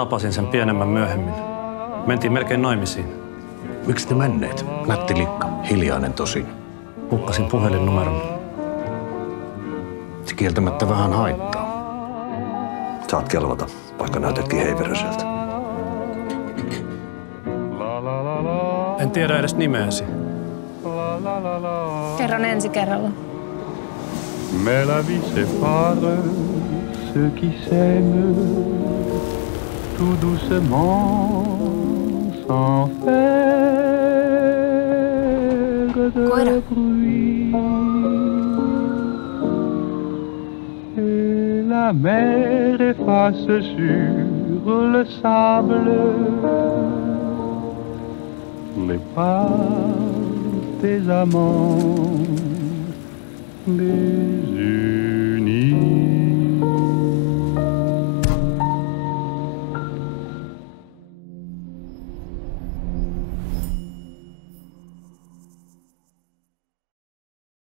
Tapasin sen pienemmän myöhemmin. Mentiin melkein naimisiin. Miksi te menneet? Nätti likka, hiljainen tosin. Hukkasin puhelinnumeron. Se kieltämättä vähän haittaa. Saat kelvata, vaikka näytetkin heiveröiseltä. En tiedä edes nimeäsi. Kerron ensi kerralla. Mais la vie sépare ceux qui s'aiment tout doucement sans faire de bruit. Et la mer efface sur le sable les pas des amants, des yeux.